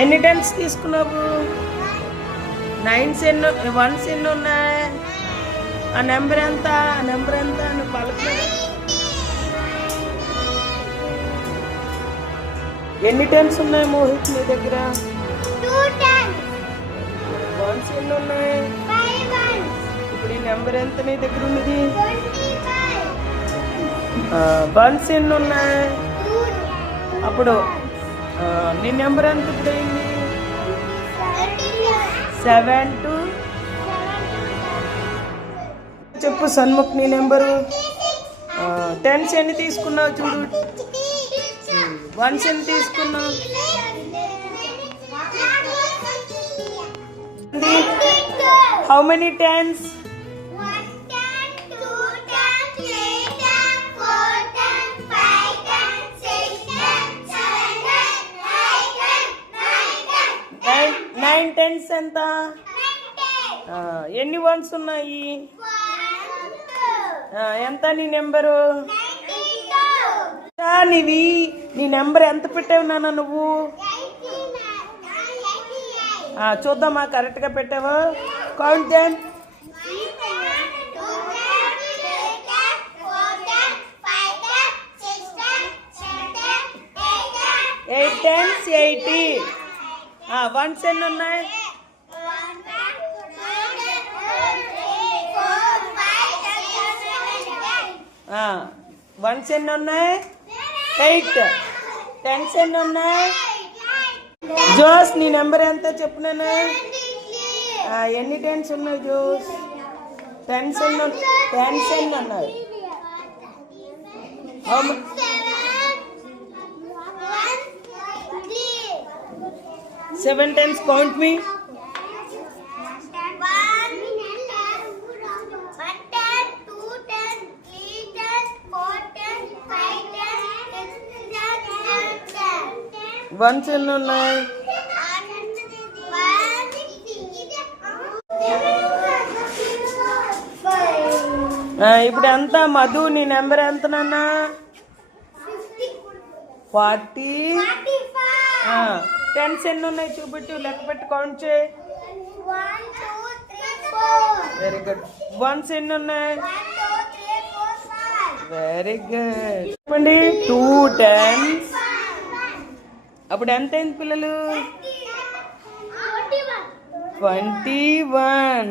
ఎన్ని టెన్స్ తీసుకున్నావు? 9s ఎన్ని 1s ఎన్ని ఉన్నాయి? ఆ నెంబర్ ఎంత? నువ్వు పలకలేదు. ఎన్ని టెన్స్ ఉన్నాయి మోహిత్ నీ దగ్గర? 1s ఎన్ని ఉన్నాయి? ఇప్పుడు ఈ నెంబర్ ఎంత నీ దగ్గర ఉన్నది? 1s ఎన్ని ఉన్నాయి? అప్పుడు నీ నెంబర్ ఎంత ఇప్పుడు అయింది? 7 to చెప్పు సన్ముఖ్ నీ నెంబరు. 10s ఎన్ని తీసుకున్నావు చూడు. 1s ఎన్ని తీసుకున్నావు? How many 10s? 9 10s ఎంత? ఎన్ని 1s ఉన్నాయి? ఎంత నీ నెంబరు? నీ నెంబర్ ఎంత పెట్టావు నాన్న నువ్వు? చూద్దామా కరెక్ట్గా పెట్టావా? Count them. 8 10s 80. 1s ఎన్ని ఉన్నాయి? 1s ఎన్ని ఉన్నాయి? 8. 10s ఎన్ని ఉన్నాయి? జోస్ నీ నెంబర్ ఎంత చెప్పు నాన్న. ఎన్ని 10s ఉన్నాయి జోస్? 10s ఎన్ని ఉన్నాయి? 7 times count me. 1s ఎన్ని ఉన్నాయి? ఇప్పుడు ఎంత మధు నీ నెంబర్ ఎంత నాన్న? 40. 10s ఎన్ని ఉన్నాయి చూపెట్టు, లెక్క పెట్టి కౌంట్ చేయి. Very good. 1s ఎన్ని ఉన్నాయి? Very good. చెప్పండి 2 10s. అప్పుడు ఎంత అయింది పిల్లలు? 21.